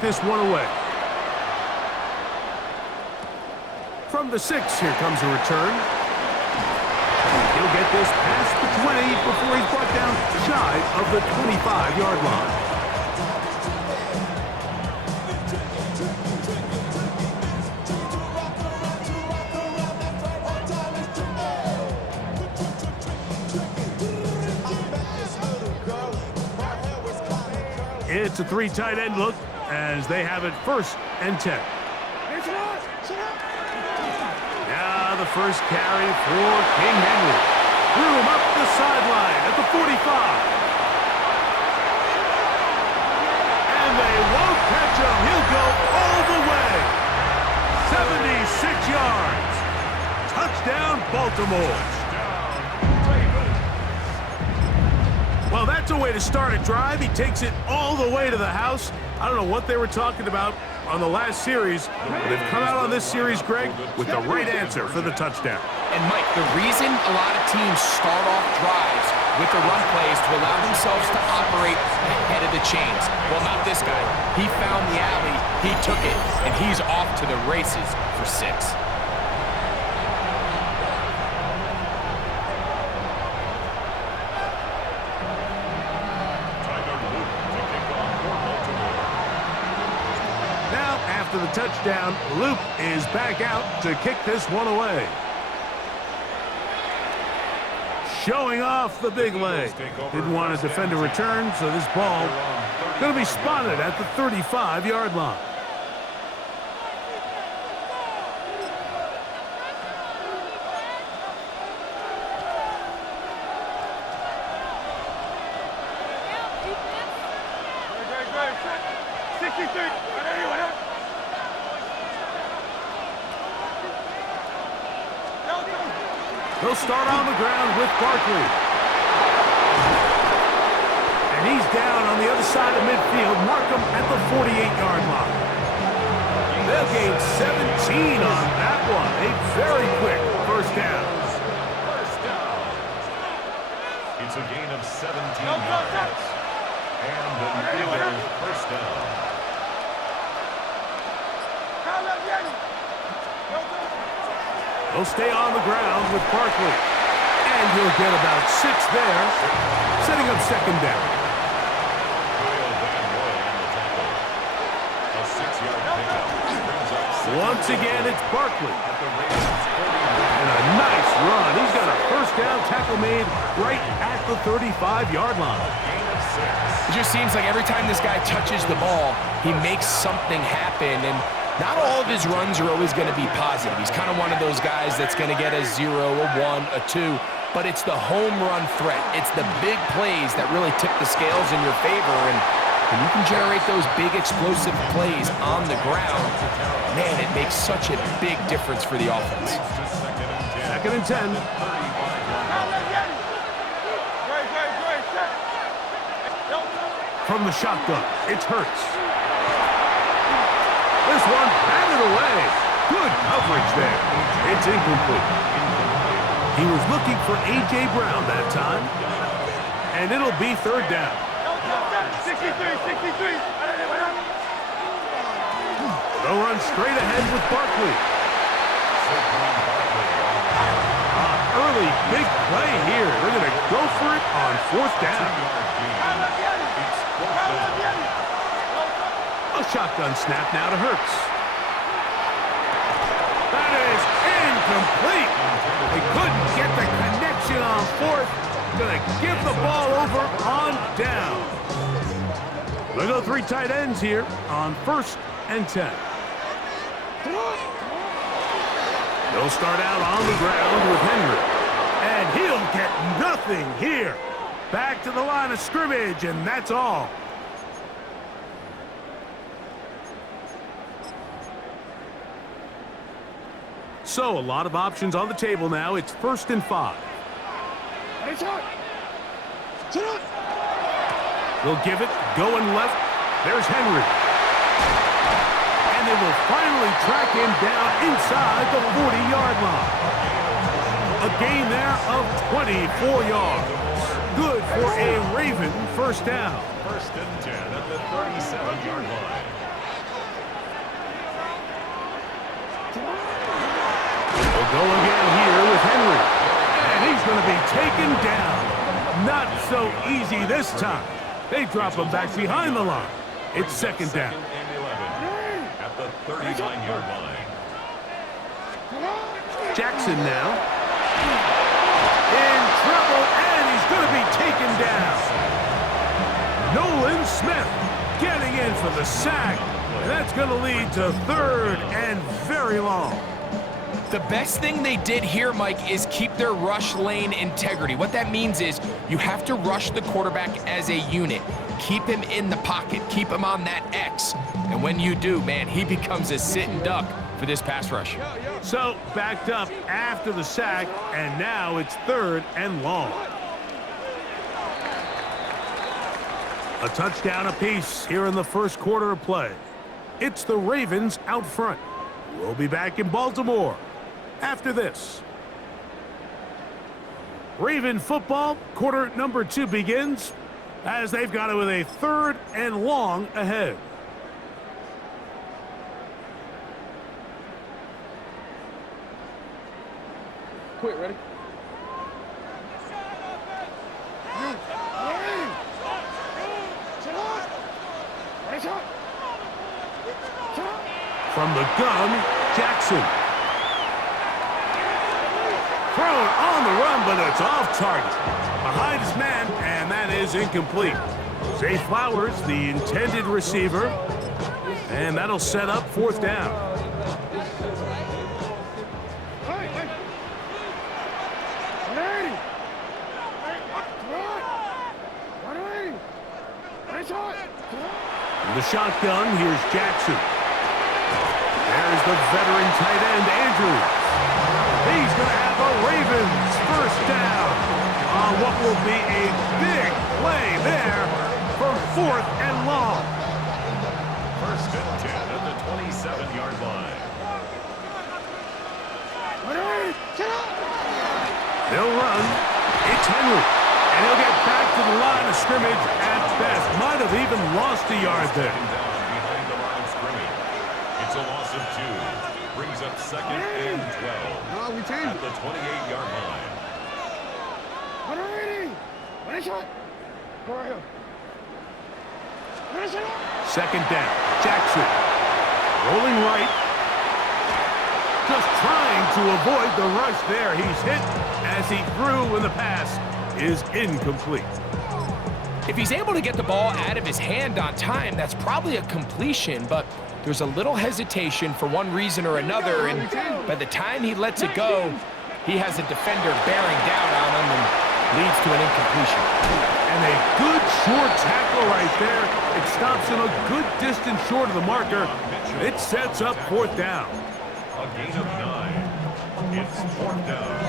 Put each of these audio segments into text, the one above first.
this one away. From the 6, here comes a return. He'll get this past the 20 before he's brought down shy of the 25-yard line. It's a 3 tight end look as they have it 1st and 10. Now the first carry for King Henry. Threw him up the sideline at the 45. And they won't catch him. He'll go all the way. 76 yards. Touchdown, Baltimore. Well, that's a way to start a drive. He takes it all the way to the house. I don't know what they were talking about on the last series, but they've come out on this series, Greg, with the right answer for the touchdown. And, Mike, the reason a lot of teams start off drives with the run plays to allow themselves to operate ahead of the chains. Well, not this guy. He found the alley, he took it, and he's off to the races for 6. After the touchdown, Luke is back out to kick this one away. Showing off the big leg. Didn't want to defend a return, so this ball going to be spotted at the 35-yard line. They'll start on the ground with Barkley. And he's down on the other side of midfield. Mark him at the 48-yard line. They'll gain 17 on that one. A very quick first down. It's a gain of 17 yards. And another first down. He'll stay on the ground with Barkley. And he'll get about 6 there, setting up 2nd down. Once again, it's Barkley. And a nice run. He's got a first down tackle made right at the 35-yard line. It just seems like every time this guy touches the ball, he makes something happen. And not all of his runs are always going to be positive. He's kind of one of those guys that's going to get a 0, a 1, a 2, but it's the home run threat. It's the big plays that really tip the scales in your favor, and when you can generate those big explosive plays on the ground, man, it makes such a big difference for the offense. 2nd and 10. From the shotgun, it's Hurts. This one batted away. Good coverage there. It's incomplete. He was looking for A.J. Brown that time. And it'll be 3rd down. 63. They'll run straight ahead with Barkley. Early big play here. They're going to go for it on 4th down. A shotgun snap now to Hurts. That is incomplete. They couldn't get the connection on 4th. Going to give the ball over on down. They'll go 3 tight ends here on 1st and 10. They'll start out on the ground with Henry. And he'll get nothing here. Back to the line of scrimmage, and that's all. So, a lot of options on the table now. It's 1st and 5. They'll give it, going left. There's Henry. And they will finally track him down inside the 40-yard line. A gain there of 24 yards. Good for a Raven first down. 1st and 10 at the 37-yard line. taken down. Not so easy this time. They drop him back behind the line. It's second down. And 11 at the 39-yard line. Jackson now. In trouble, and he's going to be taken down. Nolan Smith getting in for the sack. That's going to lead to third and very long. The best thing they did here, Mike, is keep their rush lane integrity. What that means is you have to rush the quarterback as a unit. Keep him in the pocket. Keep him on that X. And when you do, man, he becomes a sitting duck for this pass rush. So, backed up after the sack, and now it's third and long. A touchdown apiece here in the first quarter of play. It's the Ravens out front. We'll be back in Baltimore after this. Raven football, quarter number 2 begins as they've got it with a third and long ahead. Quit, ready? From the gun, Jackson. Thrown on the run, but it's off target. Behind his man, and that is incomplete. Zay Flowers, the intended receiver, and that'll set up fourth down. In the shotgun, here's Jackson. There's the veteran tight end, Andrews. He's going to have a Ravens first down on what will be a big play there for fourth and long. First and 10 at the 27-yard line. They'll run. It's Henry. And he'll get back to the line of scrimmage at best. Might have even lost a yard there. Down behind the line of scrimmage. It's a loss of 2. Brings up second and 12 at the 28-yard line. Second down. Jackson. Rolling right. Just trying to avoid the rush there. He's hit as he threw, and the pass is incomplete. If he's able to get the ball out of his hand on time, that's probably a completion, but there's a little hesitation for one reason or another, and by the time he lets it go, he has a defender bearing down on him and leads to an incompletion. And a good short tackle right there. It stops him a good distance short of the marker. It sets up fourth down. A gain of 9. It's fourth down.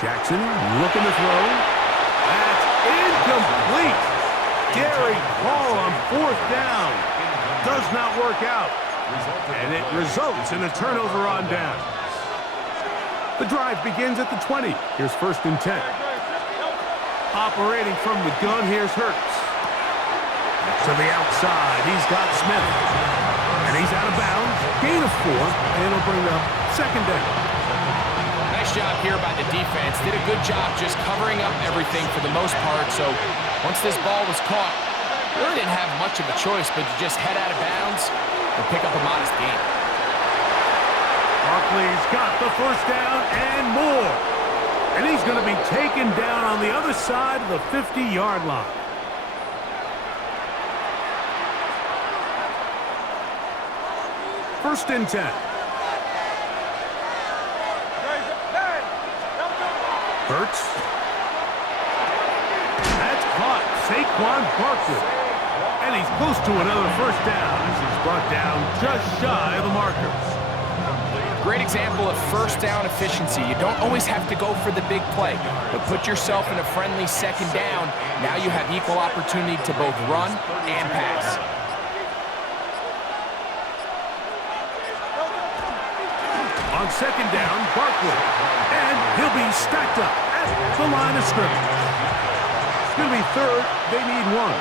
Jackson looking to throw. That's incomplete. Gary Hall on fourth down. Does not work out. And it results in a turnover on down. The drive begins at the 20. Here's first and 10. Operating from the gun, here's Hurts. To the outside, he's got Smith. And he's out of bounds. Gain of 4, and it'll bring up second down. Nice job here by the defense. Did a good job just covering up everything for the most part. So once this ball was caught, really didn't have much of a choice but to just head out of bounds and pick up a modest gain. Barkley's got the first down and more. And he's going to be taken down on the other side of the 50-yard line. First and 10. Hurts. That's caught. Saquon Barkley. And he's close to another first down as he's brought down just shy of the marker. Great example of first down efficiency. You don't always have to go for the big play, but put yourself in a friendly second down. Now you have equal opportunity to both run and pass. On second down, Barkley. And he'll be stacked up at the line of scrimmage. It's going to be third. They need one.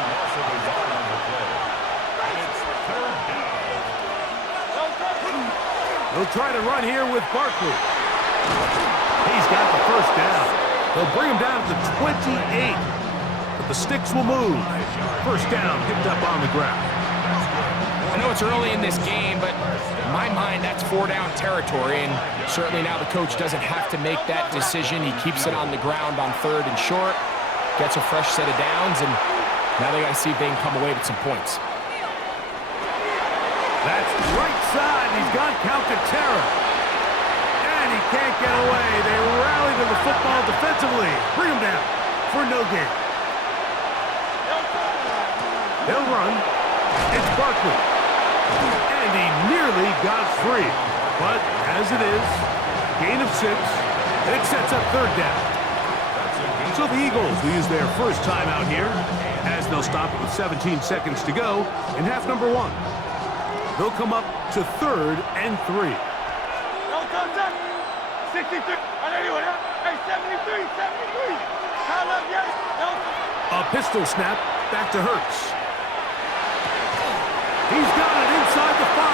They'll try to run here with Barkley. He's got the first down. They'll bring him down to the 28. But the sticks will move. First down picked up on the ground. I know it's early in this game, but in my mind, that's 4-down territory, and certainly now the coach doesn't have to make that decision. He keeps it on the ground on 3rd and short, gets a fresh set of downs, and now they got to see if they can come away with some points. That's right side. He's got count to terror. And he can't get away. They rally to the football defensively. Bring him down for no gain. They'll run. It's Barkley. And he nearly got free. But as it is, gain of 6. And it sets up 3rd down. So the Eagles will use their first timeout here, as they'll stop it with 17 seconds to go in half number 1. They'll come up to 3rd and 3. 63. 73. A pistol snap back to Hurts. He's got it inside the 5.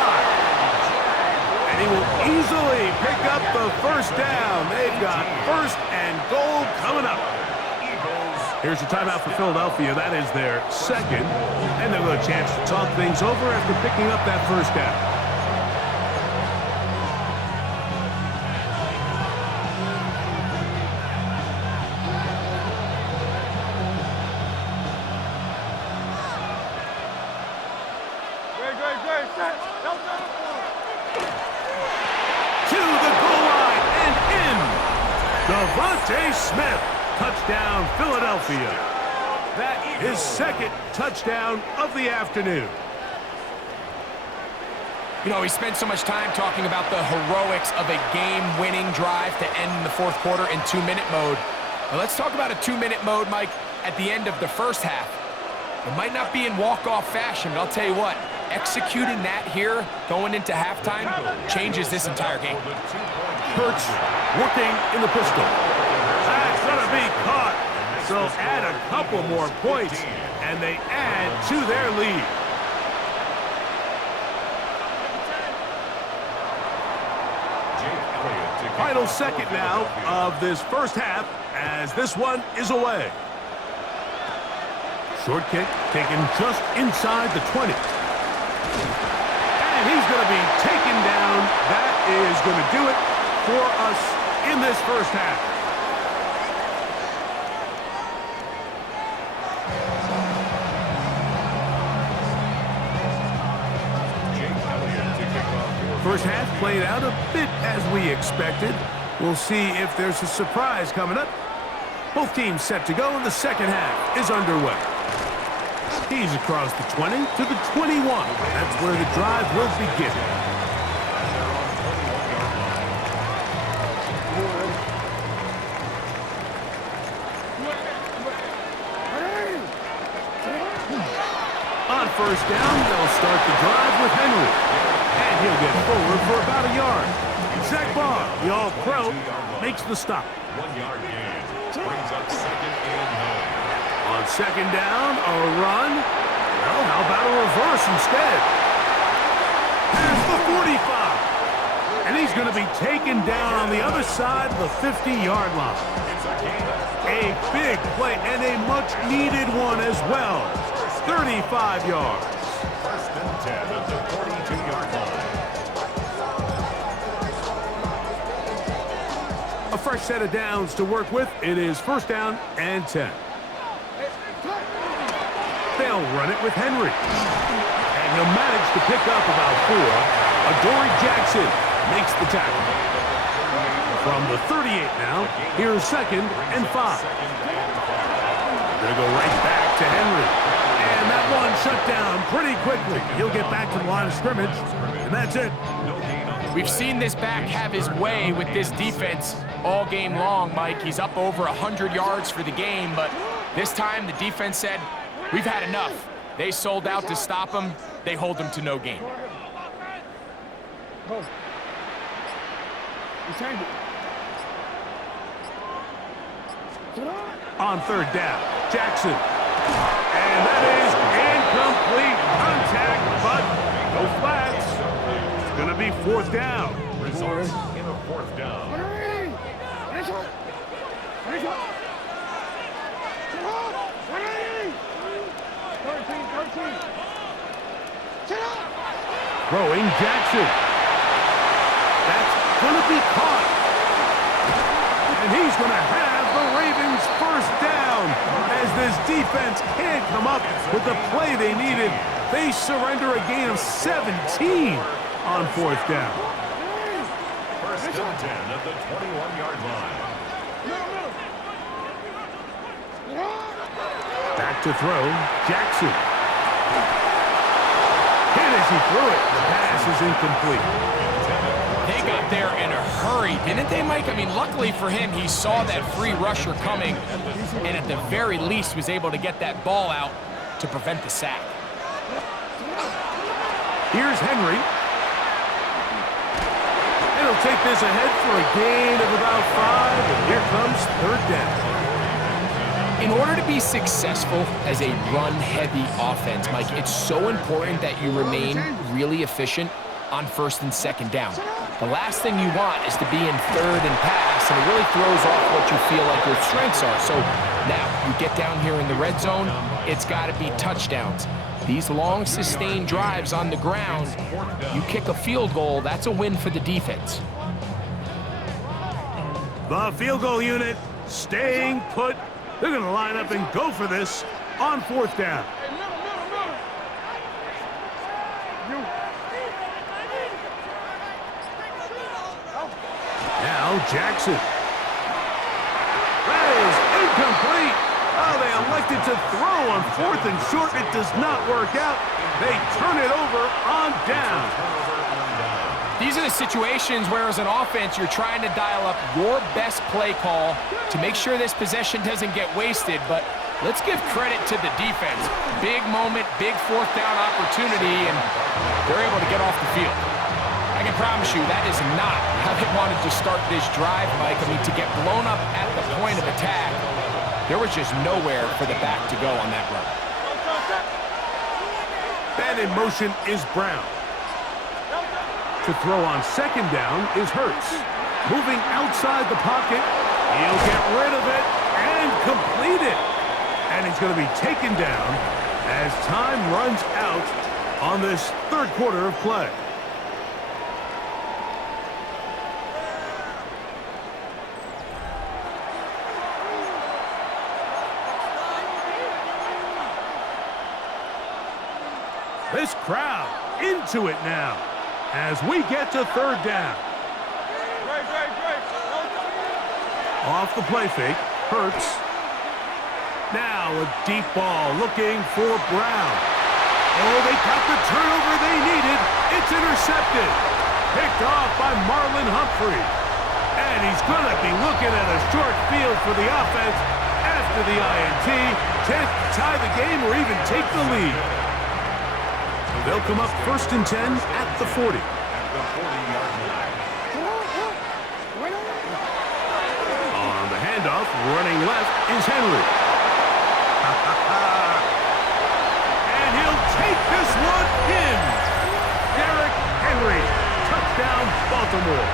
And he will easily pick up the first down. They've got 1st and goal coming up. Here's a timeout for Philadelphia. That is their 2nd. And they'll get a chance to talk things over after picking up that first down. To the goal line and in. Devontae Smith. Touchdown, Philadelphia. That is 2nd touchdown of the afternoon. You know, we spent so much time talking about the heroics of a game-winning drive to end in the 4th quarter in 2-minute mode. Now let's talk about a 2-minute mode, Mike, at the end of the first half. It might not be in walk-off fashion, but I'll tell you what, executing that here going into halftime changes this entire game. Hurts working in the pistol. That's going to be caught. So add a couple more points, and they add to their lead. Final second now of this first half as this one is away. Short kick taken just inside the 20. And he's going to be taken down. That is going to do it for us in this first half. First half played out a bit as we expected. We'll see if there's a surprise coming up. Both teams set to go, and the second half is underway. He's across the 20 to the 21. That's where the drive will begin. On first down, they'll start the drive with Henry. And he'll get forward for about a yard. Zach Barr, the All-Pro, makes the stop. 1-yard gain. Brings up 2nd and 9. On second down, a run. Well, how about a reverse instead? Past the 45. And he's going to be taken down on the other side of the 50-yard line. A big play and a much-needed one as well. 35 yards. 1st and 10 at the 42-yard line. A fresh set of downs to work with. It is 1st down and 10. They'll run it with Henry. And he'll manage to pick up about 4. Adoree Jackson makes the tackle. From the 38 now, here's 2nd and 5. Gonna go right back to Henry. And that one shut down pretty quickly. He'll get back to the line of scrimmage, and that's it. We've seen this back have his way with this defense all game long, Mike. He's up over 100 yards for the game, but this time the defense said, we've had enough. They sold out to stop him. They hold him to no gain. On third down, Jackson. And that is incomplete contact, but no flags. It's going to be fourth down. Results in a fourth down. Throwing Jackson. That's going to be caught. And he's going to have the Ravens first down as this defense can't come up with the play they needed. They surrender a gain of 17 on fourth down. First and 10 at the 21-yard line. Back to throw, Jackson. Hit as he threw it. The pass is incomplete. They got there in a hurry, didn't they, Mike? I mean, luckily for him, he saw that free rusher coming and at the very least was able to get that ball out to prevent the sack. Here's Henry. And he'll take this ahead for a gain of about 5, and here comes third down. In order to be successful as a run-heavy offense, Mike, it's so important that you remain really efficient on first and second down. The last thing you want is to be in third and pass, and it really throws off what you feel like your strengths are. So now you get down here in the red zone, it's got to be touchdowns. These long, sustained drives on the ground, you kick a field goal, that's a win for the defense. The field goal unit staying put. They're going to line up and go for this on fourth down. Now Jackson. That is incomplete. Oh, they elected to throw on fourth and short. It does not work out. They turn it over on down. These are the situations where, as an offense, you're trying to dial up your best play call to make sure this possession doesn't get wasted. But let's give credit to the defense. Big moment, big fourth down opportunity, and they're able to get off the field. I can promise you that is not how they wanted to start this drive, Mike. I mean, to get blown up at the point of attack, there was just nowhere for the back to go on that run. And in motion is Brown. To throw on second down is Hurts. Moving outside the pocket, he'll get rid of it and complete it. And he's going to be taken down as time runs out on this third quarter of play. This crowd into it now as we get to third down. Off the play fake, Hurts. Now a deep ball looking for Brown. Oh, they got the turnover they needed. It's intercepted. Picked off by Marlon Humphrey. And he's going to be looking at a short field for the offense after the INT to tie the game or even take the lead. They'll come up first and 10 at the 40. On the handoff, running left is Henry. And he'll take this one in. Derrick Henry, touchdown Baltimore.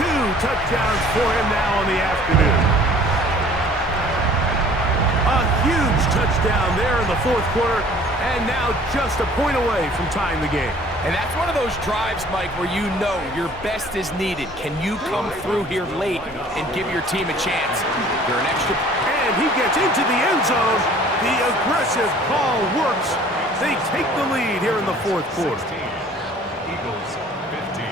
2 touchdowns for him now on the afternoon. A huge touchdown there in the fourth quarter. And now just a point away from tying the game. And that's one of those drives, Mike, where you know your best is needed. Can you come through here late and give your team a chance? You're an extra. And he gets into the end zone. The aggressive call works. They take the lead here in the fourth quarter. Eagles 15.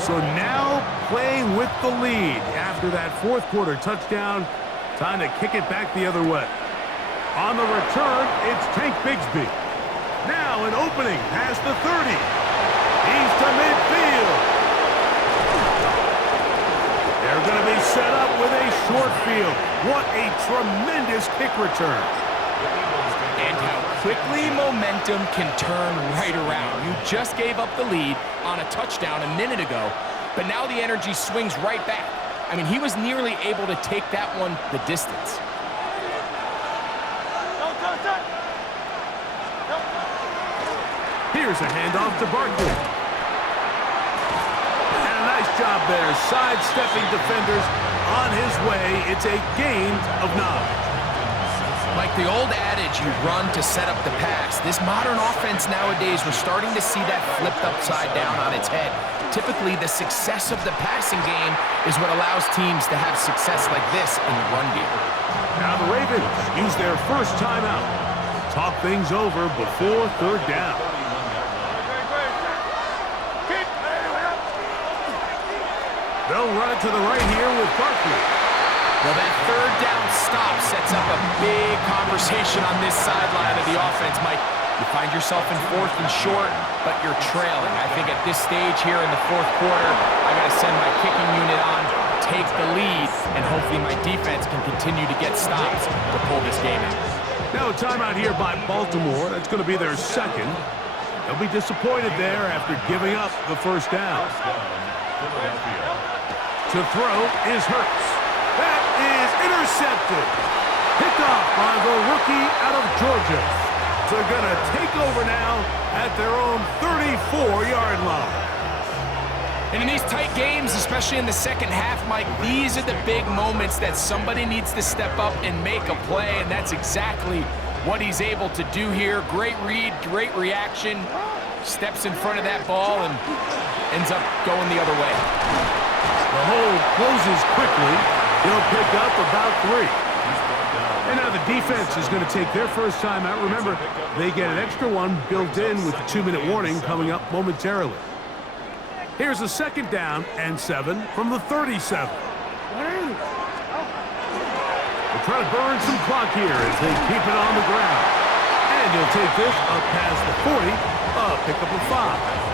So now playing with the lead after that fourth quarter touchdown. Time to kick it back the other way. On the return, it's Tank Bigsby. Now an opening past the 30. He's to midfield. They're going to be set up with a short field. What a tremendous kick return. And how quickly momentum can turn right around. You just gave up the lead on a touchdown a minute ago, but now the energy swings right back. I mean, he was nearly able to take that one the distance. Here's a handoff to Barkley. And a nice job there, sidestepping defenders on his way. It's a gain of 9. Like the old adage, you run to set up the pass. This modern offense nowadays, we're starting to see that flipped upside down on its head. Typically, the success of the passing game is what allows teams to have success like this in the run game. Now the Ravens use their first timeout. Talk things over before third down. They'll run it to the right here with Barkley. Well, that third down stop sets up a big conversation on this sideline of the offense, Mike. You find yourself in 4th and short, but you're trailing. I think at this stage here in the 4th quarter, I got to send my kicking unit on, take the lead, and hopefully my defense can continue to get stops to pull this game out. Now a timeout here by Baltimore. That's going to be their second. They'll be disappointed there after giving up the first down. To throw is Hurts. That is intercepted. Picked off by the rookie out of Georgia. They're going to take over now at their own 34-yard line. And in these tight games, especially in the second half, Mike, these are the big moments that somebody needs to step up and make a play, and that's exactly what he's able to do here. Great read, great reaction, steps in front of that ball and ends up going the other way. The hole closes quickly. He'll pick up about 3. And now the defense is going to take their first time out. Remember, they get an extra one built in with the 2-minute warning coming up momentarily. Here's a second down and 7 from the 37. They're trying to burn some clock here as they keep it on the ground. And he'll take this up past the 40, pick up a 5.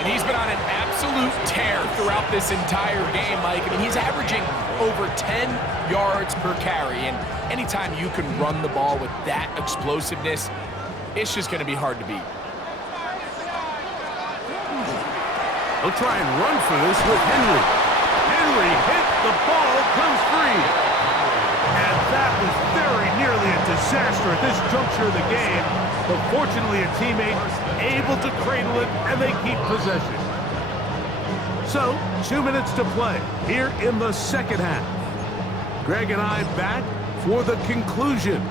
And he's been on an absolute tear throughout this entire game, Mike. I mean, he's averaging over 10 yards per carry. And anytime you can run the ball with that explosiveness, it's just going to be hard to beat. They'll try and run for this with Henry. Henry hit, the ball comes free. And that was very nearly a disaster at this juncture of the game. But fortunately, a teammate able to cradle it, and they keep possession. So, 2 minutes to play here in the second half. Greg and I back for the conclusion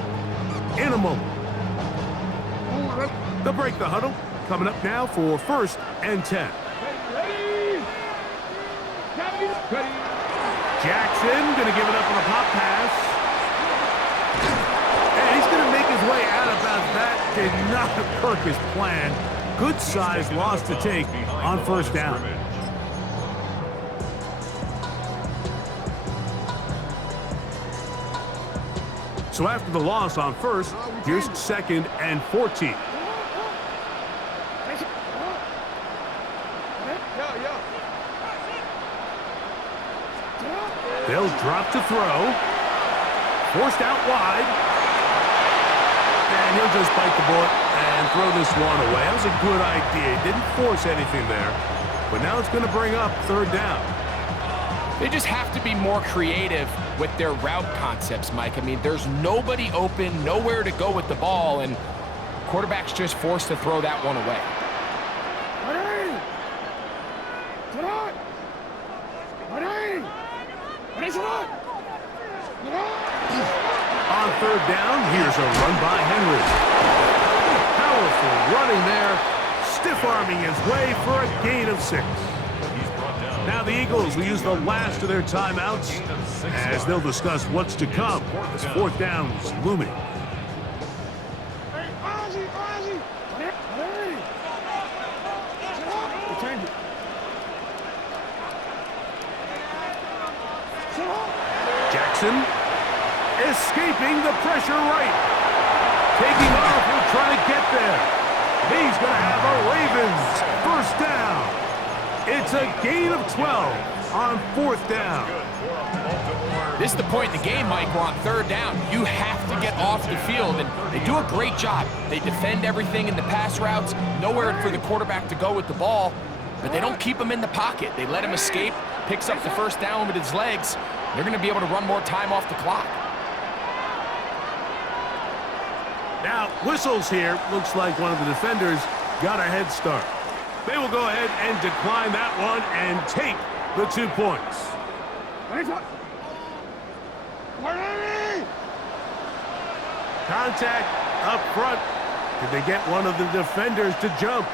in a moment. They'll break the huddle. Coming up now for 1st and 10. Jackson going to give it up on a pop pass. And he's going to make his way out about that. Did not work his plan. Good size loss to take on 1st down. So after the loss on 1st, here's 2nd and 14. They'll drop to throw. Forced out wide. And he'll just bite the bullet and throw this one away. That was a good idea. He didn't force anything there. But now it's going to bring up 3rd down. They just have to be more creative with their route concepts, Mike. I mean, there's nobody open, nowhere to go with the ball, and quarterback's just forced to throw that one away. On 3rd down, here's a run by Henry. Powerful running there, stiff-arming his way for a gain of 6. Now the Eagles will use the last of their timeouts as they'll discuss what's to come as 4th down is looming. Jackson escaping the pressure right. Taking off, will try to get there. He's going to have a Ravens 1st down. It's a gain of 12. on 4th down. This is the point in the game, Mike, where on 3rd down, you have to get off the field, and they do a great job. They defend everything in the pass routes, nowhere for the quarterback to go with the ball, but they don't keep him in the pocket. They let him escape, picks up the 1st down with his legs. They're going to be able to run more time off the clock. Now, whistles here. Looks like one of the defenders got a head start. They will go ahead and decline that one and take the 2 points. Contact up front. Did they get one of the defenders to jump?